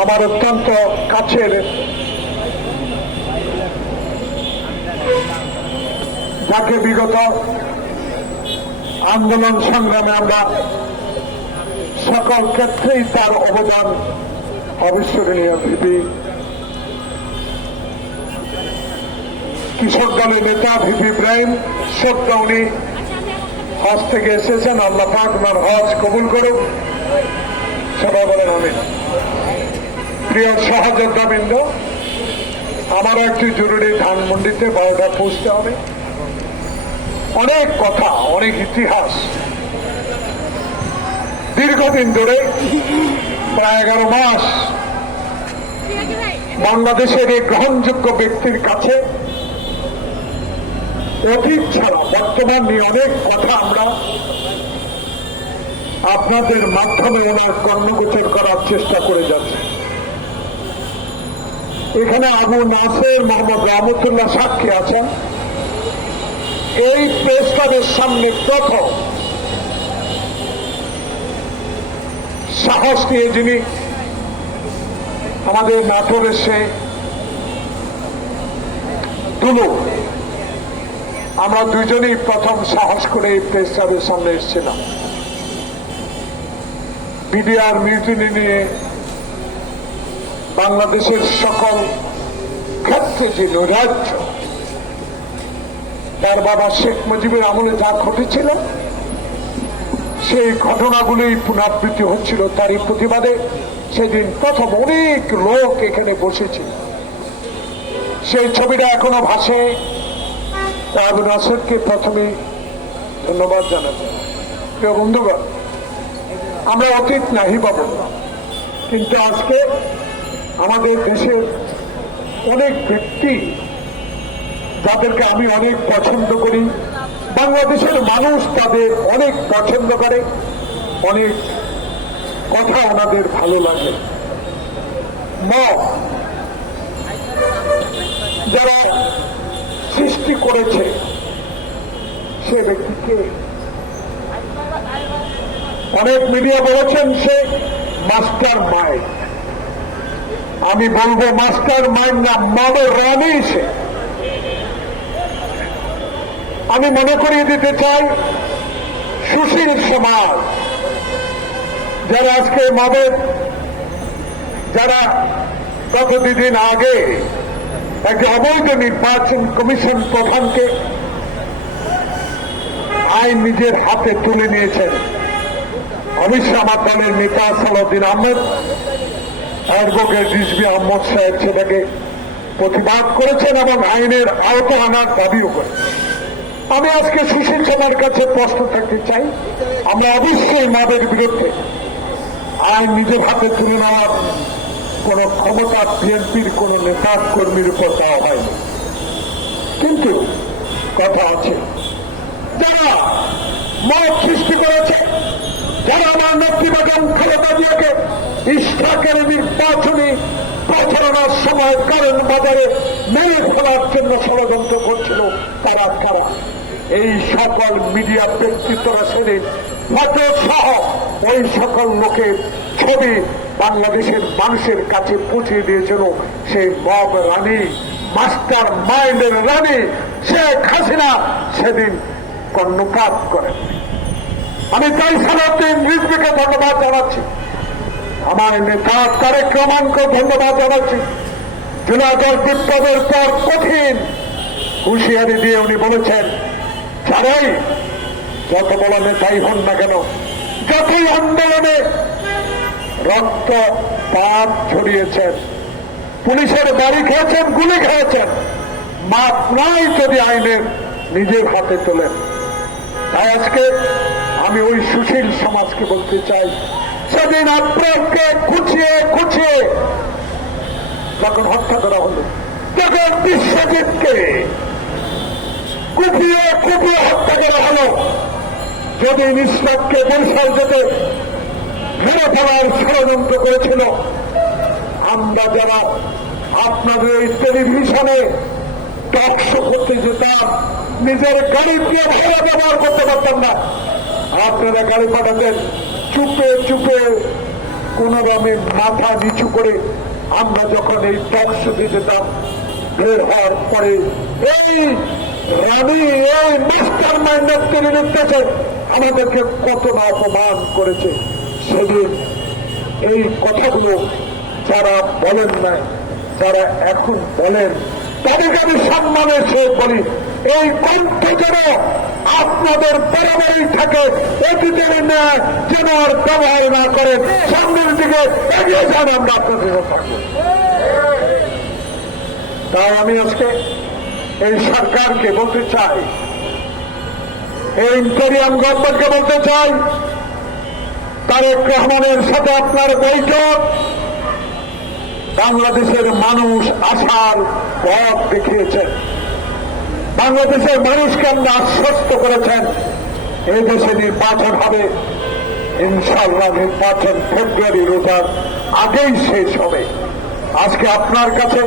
আমার অত্যন্ত কাছের, যাকে বিগত আন্দোলন সংগ্রামে আমরা সকল ক্ষেত্রেই তার অবদান অবিস্মরণীয়। ভিপি কৃষক দলের নেতা ভিপি ইব্রাহিম সত্য, উনি হজ থেকে এসেছেন। আল্লাহ পাক ওনার হজ কবুল করুক, সবাই বলেন আমিন। প্রিয় সহযোদ্ধাবৃন্দ, আমারও একটি জরুরি ধানমন্ডিতে 12টা পৌঁছতে হবে। অনেক কথা, অনেক ইতিহাস, দীর্ঘদিন ধরে প্রায় 11 মাস বাংলাদেশের এই গ্রহণযোগ্য ব্যক্তির কাছে অতীত ছাড়া বর্তমান নিয়ে অনেক কথা আমরা আপনাদের মাধ্যমে ওনার কর্ণগোচর করার চেষ্টা করে যাচ্ছি। এখানে আবু নাসের, মোহাম্মদ রহমতুল্লাহ সাক্ষী আছেন। এই প্রেস ক্লাবের সামনে প্রথম সাহস নিয়ে যিনি আমাদের নাটোর এসে তুলো, আমরা দুজনেই প্রথম সাহস করে এই প্রেস ক্লাবের সামনে এসেছিলাম। বিডিআর মিউটিনি নিয়ে বাংলাদেশের সকল ক্ষেত্রে যে নৈরাজ্য, তার বাবা শেখ মুজিবের আমলে যা ঘটেছিল সেই ঘটনাগুলি পুনরাবৃত্তি হচ্ছিল, তারই প্রতিবাদে সেদিন প্রথম অনেক লোক এখানে বসেছিল। সেই ছবিটা এখনো ভাসে। আবু নাসেরকে প্রথমে ধন্যবাদ জানাতে। প্রিয় বন্ধুগণ, আমরা অতীত নাহি পাবো, কিন্তু আজকে আমাদের দেশের অনেক ব্যক্তি যাদেরকে আমি অনেক পছন্দ করি, বাংলাদেশের মানুষ তাদের অনেক পছন্দ করে, অনেক কথা ওনাদের ভালো লাগে। যারা সৃষ্টি করেছে সে ব্যক্তিকে অনেক মিডিয়া বলেছেন সে মাস্টার মাইন্ড। আমি বলবো মাস্টার মাইন্ড না, মবের রানী সে। আমি মনে করিয়ে দিতে চাই সুশীল সমাজ, যারা আজকে মবের, যারা গত দুদিন আগে একটি অবৈধ নির্বাচন কমিশন প্রধানকে আইন নিজের হাতে তুলে নিয়েছেন। অবশ্যই আমার দলের নেতা সালাউদ্দিন আহমেদ, অ্যাডভোকেট রিজভী আহমদ সাহেব সেটাকে প্রতিবাদ করেছেন এবং আইনের আওতা আনার দাবিও করেছেন। আমি আজকে সুশীল সেনার কাছে প্রশ্ন থাকতে চাই, আমরা অবশ্যই মদের বিরুদ্ধে আইন নিজের হাতে তুলে নেওয়ার কোন ক্ষমতা বিএনপির কোন নেতা কর্মীর উপর দেওয়া হয়নি, কিন্তু কথা আছে যারা মত সৃষ্টি করেছে, যারা আমার নেতৃত্ব খালেদা জিয়াকে ইশরাকের নির্বাচনী প্রচারণার সময় কারণ বাজারে মেরে ফেলার জন্য ষড়যন্ত্র করছিল, তারা কারা? এই সকল মিডিয়া ব্যক্তিত্বরা সেদিন ফটো সহ ওই সকল লোকের ছবি বাংলাদেশের মানুষের কাছে পৌঁছে দিয়েছিল। সেই মব রানী, মাস্টার মাইন্ডের রানী শেখ হাসিনা সেদিন কর্ণপাত করেন। আমি তাই সালাউদ্দিন রিজভীকে ধন্যবাদ জানাচ্ছি, আমার নেতা তারেক রহমানকে ধন্যবাদ জানাচ্ছি। জুলাইয়ের বিপ্লবের পর কঠিন হুঁশিয়ারি দিয়ে উনি বলেছেন, যারাই যত বড় নেতাই হন না কেন, যতই আন্দোলনে রক্ত পাপ ছড়িয়েছেন, পুলিশের বাড়ি খেয়েছেন, গুলি খেয়েছেন, মাপ নাই যদি আইনের নিজের হাতে তোলেন। তাই আজকে আমি ওই সুশীল সমাজকে বলতে চাই, সেদিন আপনাকে খুঁচিয়ে খুঁচিয়ে যখন হত্যা করা হলো, তখন বিশ্বজিৎকে কুপিয়ে কুপিয়ে হত্যা করা হলো। যদি ইসলামকে বরিশাল যেতে ঘিরে ফেলার ষড়যন্ত্র করেছিল, আমরা যারা আপনাদের এই টেলিভিশনে টক শো করতে যেতাম, নিজের গাড়ি দিয়ে ভাড়া ব্যবহার করতে পারতাম না। আপনারা গাড়ি পাঠাতেন চুপে চুপে কোন রকমের মাথা নিচু করে আমরা যখন এই টকশোতে যেতাম, বের হওয়ার পরে এই রানী এই মাস্টার মাইন্ডের তৈরি নির্দেশে আমাদেরকে কত না অপমান করেছে। সেদিন এই কথাগুলো যারা বলেন না, যারা এখন বলেন, তাদেরকে আমি সম্মানের সে বলি, এই কণ্ঠ যেন আপনাদের বরাবরই থাকে, অতীতের না যেন আর ব্যবহার না করেন, সামনের দিকে এগিয়ে যান, আমরা আপনাদের থাকবো। তাই আমি আজকে এই সরকারকে বলতে চাই, এই ইন্টেরিয়াম গভর্নমেন্টকে বলতে চাই, তারেক রহমানের সাথে আপনার বৈঠক বাংলাদেশের মানুষ আশার পথ দেখিয়েছেন, বাংলাদেশের মানুষকে আমরা আশ্বস্ত করেছেন এই দেশে নির্বাচন হবে, ইনশাআল্লাহ নির্বাচন ফেব্রুয়ারি রোজার আগেই শেষ হবে। আজকে আপনার কাছে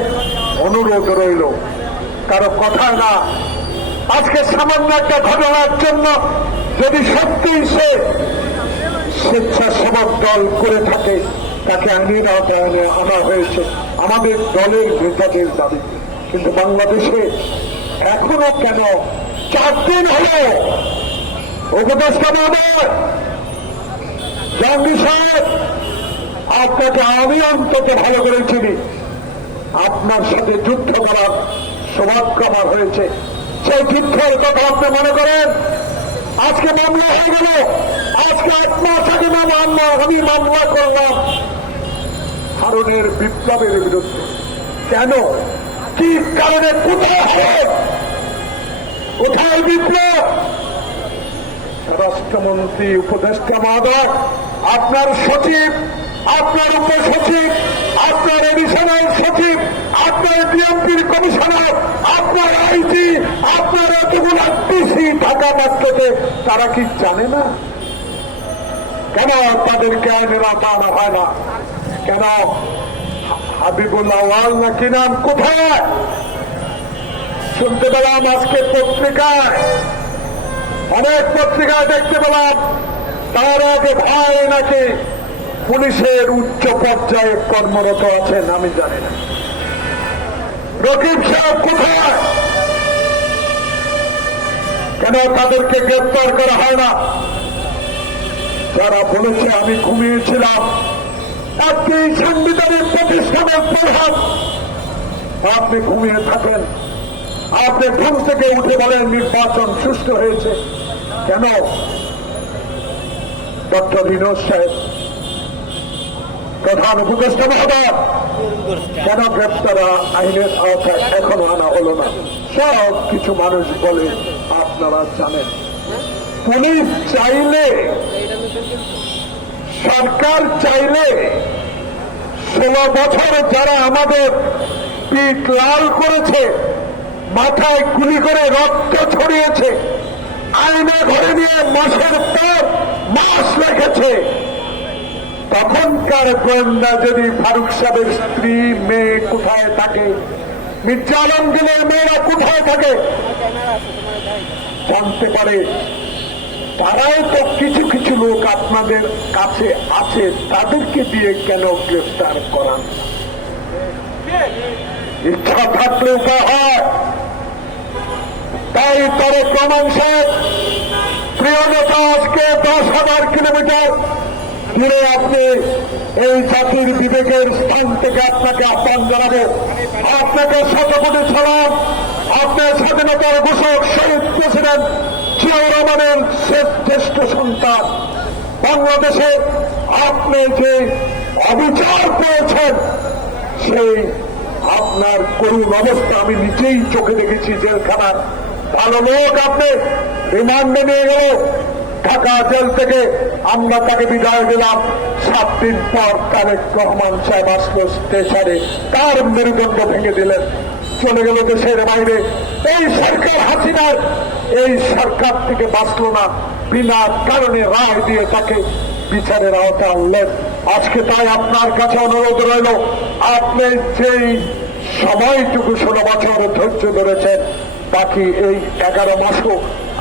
অনুরোধ রইল, কারো কথা না, আজকে সামান্য একটা ঘটনার জন্য যদি সত্যি সে স্বেচ্ছাসেবক দল করে থাকে, তাকে আইনের আওতায় আনা হয়েছে আমাদের দলের নেতাদের দাবি। কিন্তু বাংলাদেশে এখনো কেন 4 দিন হল উপদেষ্টা মহোদয় জাহাঙ্গীর সাহেব, আপনাকে আমি অন্তত ভালো করে চিনি, আপনার সাথে যুদ্ধ করার সৌভাগ্য আমার হয়েছে। সেই যুদ্ধের কথা আপনি মনে করেন আজকে মামলা হয়ে গেল, আজকে আপনার সাথে আমি মামলা করলাম হারুনের বিপ্লবের বিরুদ্ধে। কেন, কি কারণে, কোথায় বিপ্লব? রাষ্ট্রমন্ত্রী উপদেষ্টা মহোদয়, আপনার সচিব, আপনার উপসচিব, আপনার এডিশনাল সচিব, আপনার বিএনপির কমিশনার, আপনার আইজি, আপনার এতগুলো ডিসি থাকা মাত্রতে তারা কি জানে না? কেন তাদেরকে আইনের আওতা আনা হয় না? কেন হাবিবুল্লাহ ওয়াল নাকি নাম কোথায়? শুনতে পেলাম আজকে পত্রিকায়, অনেক পত্রিকায় দেখতে পেলাম তার আগে ভাই নাকি পুলিশের উচ্চ পর্যায়ে কর্মরত আছেন, আমি জানি না। রকিব সাহেব কোথায়? কেন তাদেরকে গ্রেপ্তার করা হয় না? যারা বলেছে আমি ঘুমিয়েছিলাম, আপনি সাংবিধানিক প্রতিষ্ঠানের প্রধান, আপনি ঘুমিয়ে থাকেন, আপনি ঘুম থেকে উঠে বলেন নির্বাচন সুষ্ঠু হয়েছে। কেন ডক্টর বিনোদ সাহেব, প্রধান উপদেষ্টা মহোদয়, কেন গ্রেপ্তার আইনের আওতায় এখনো আনা হলো না? সব কিছু মানুষ বলে, আপনারা জানেন। পুলিশ চাইলে, সরকার চাইলে 16 বছর যারা আমাদের পিঠ লাল করেছে, মাথায় গুলি করে রক্ত ছড়িয়েছে, আইনে ঘরে নিয়ে মাসের পর মাস রেখেছে, তখনকার গোয়েন্দা যদি ফারুক সাহেবের স্ত্রী, মেয়ে কোথায় থাকে, মির্জা আলমগীরের মেয়েরা কোথায় থাকে জানতে পারে, তারাও তো কিছু কিছু লোক আপনাদের কাছে আছে, তাদেরকে দিয়ে কেন গ্রেফতার করান? ইচ্ছা থাকলে উপায় হয়। তাই তারেক রহমান সাহেব, প্রিয় নেতা, আজকে 10,000 কিলোমিটার দূরে আপনি এই জাতির বিবেকের স্থান থেকে আপনাকে আহ্বান জানাবো, আপনাকে শতকোটি সালাম। আপনার স্বাধীনতার ঘোষক শহীদ প্রেসিডেন্ট জিয়াউর রহমানের শ্রেষ্ঠ সন্তান, বাংলাদেশে আপনি যে অবিচার পেয়েছেন, সেই আপনার করুণ অবস্থা আমি নিজেই চোখে দেখেছি। জেলখানার ভালো লোক আপনি রিমান্ডে নিয়ে গেল ঢাকা জেল থেকে, আমরা তাকে বিদায় দিলাম। 7 দিন পর তারেক রহমান সাহেব আসলো স্টেশনে, তার মেরুদণ্ড ভেঙে দিলেন, চলে গেল দেশের বাইরে। এই সরকার হাসিনার, এই সরকার থেকে বাঁচল না, বিনা কারণে রায় দিয়ে তাকে বিচারের আওতায় আনলেন। আজকে তাই আপনার কাছে অনুরোধ রইল, আপনি যেই সময়টুকু 16 বছর ধৈর্য ধরেছেন, বাকি এই 11 মাসও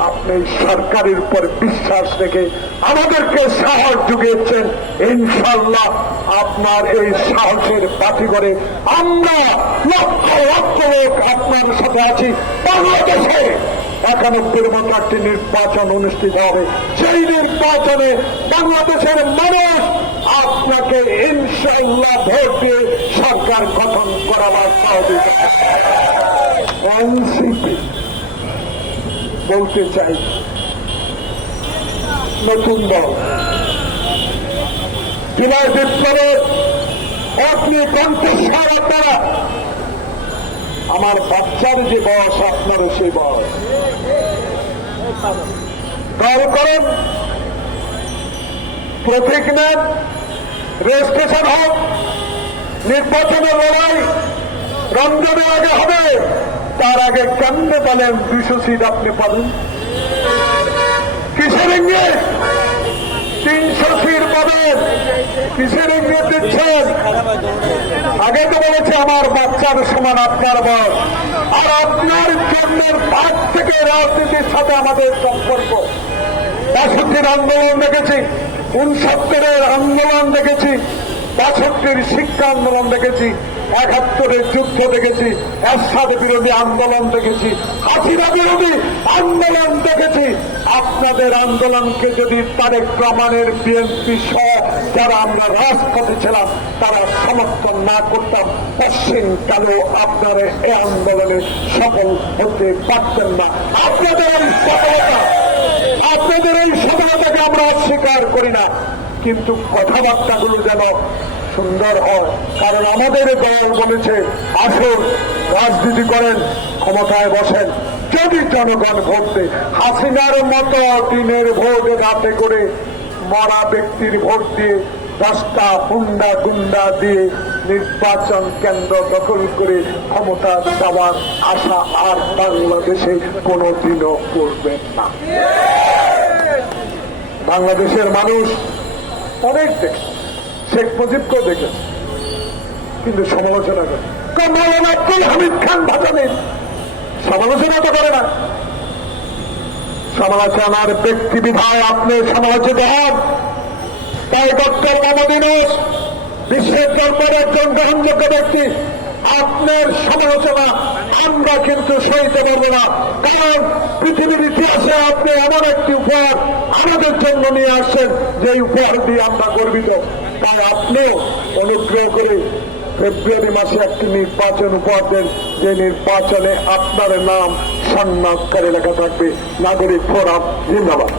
আপনি সরকারের উপর বিশ্বাস রেখে আমাদেরকে সাহস জুগিয়েছেন। ইনশাল্লাহ আপনার এই সাহসের বাতি করে আমরা লক্ষ লক্ষ লোক আপনার সাথে আছি। বাংলাদেশে 91 মতো একটি নির্বাচন অনুষ্ঠিত হবে। সেই নির্বাচনে বাংলাদেশের মানুষ আপনাকে ইনশাল্লাহ ভোট দিয়ে সরকার গঠন করাবার সহযোগিতা। এনসিপি বলতে চাই, নতুন দল জুলাই বিপ্লবের আপনি কণ্ঠস্বর আপনারা, আমার বাচ্চার যে বয়স আপনারও সেই বয়স। দল করেন, প্রতীক নেন, রেজিস্ট্রেশন হোক, নির্বাচনের লড়াই রমজানের আগে হবে। তার আগে কেমনে বলেন 200 সিট আপনি পাবেন? কিসের ইঙ্গিত? 300 সিট পাবেন, কিসের ইঙ্গিত দিচ্ছেন? আগে তো বলেছে আমার বাচ্চার সমান আপনার বয়স, আর আপনার জন্মের ভাগ থেকে রাজনীতির সাথে আমাদের সম্পর্ক। 65 আন্দোলন দেখেছি, 69 আন্দোলন দেখেছি, 62 শিক্ষা আন্দোলন দেখেছি, 71 যুদ্ধ দেখেছি, এরশাদ বিরোধী আন্দোলন দেখেছি, হাসিনা বিরোধী আন্দোলন দেখেছি। আপনাদের আন্দোলনকে যদি তারেক রহমানের বিএনপি সহ যারা আমরা রাজপথে ছিলাম তারা সমর্থন না করতাম, পশ্চিমকালেও আপনারা এই আন্দোলনে সফল হতে পারতেন না। আপনাদের এই সফলতা, আপনাদের এই সফলতাকে আমরা অস্বীকার করি না, কিন্তু কথাবার্তাগুলো যেন সুন্দর হয়। কারণ আমাদের দল বলেছে আসুন রাজনীতি করেন, ক্ষমতায় বসেন, যদি জনগণ ভোট দেয়। হাসিনার মতো দিনের ভোট রাতে করে মরা ব্যক্তির ভোট দিয়ে 10টা হুন্ডা গুন্ডা দিয়ে নির্বাচন কেন্দ্র দখল করে ক্ষমতা দেওয়ার আশা আর বাংলাদেশে কোনোদিনও করবেন না। বাংলাদেশের মানুষ অনেক দেখে, শেখ মুজিবকেও দেখেছে, কিন্তু সমালোচনা করে। মৌলানা আব্দুল হামিদ খান ভাসানীর সমালোচনা তো করে না। সমালোচনার ব্যক্তি বিধায় আপনি সমালোচিত হন। তাই ডক্টর মোহাম্মদ ইউনূস বিশ্বের দরবারে একজন গ্রহণযোগ্য ব্যক্তি, আপনার সমালোচনা আমরা কিন্তু সইতে পারবো না। কারণ পৃথিবীর ইতিহাসে আপনি এমন একটি উপহার আমাদের জন্য নিয়ে আসছেন যে উপহার দিয়ে আমরা গর্বিত। তাই আপনিও অনুগ্রহ করে ফেব্রুয়ারি মাসে একটি নির্বাচন উপহার দেন, যে নির্বাচনে আপনার নাম সম্মানকারী লেখা থাকবে। নাগরিক ফোরাম জিন্দাবাদ।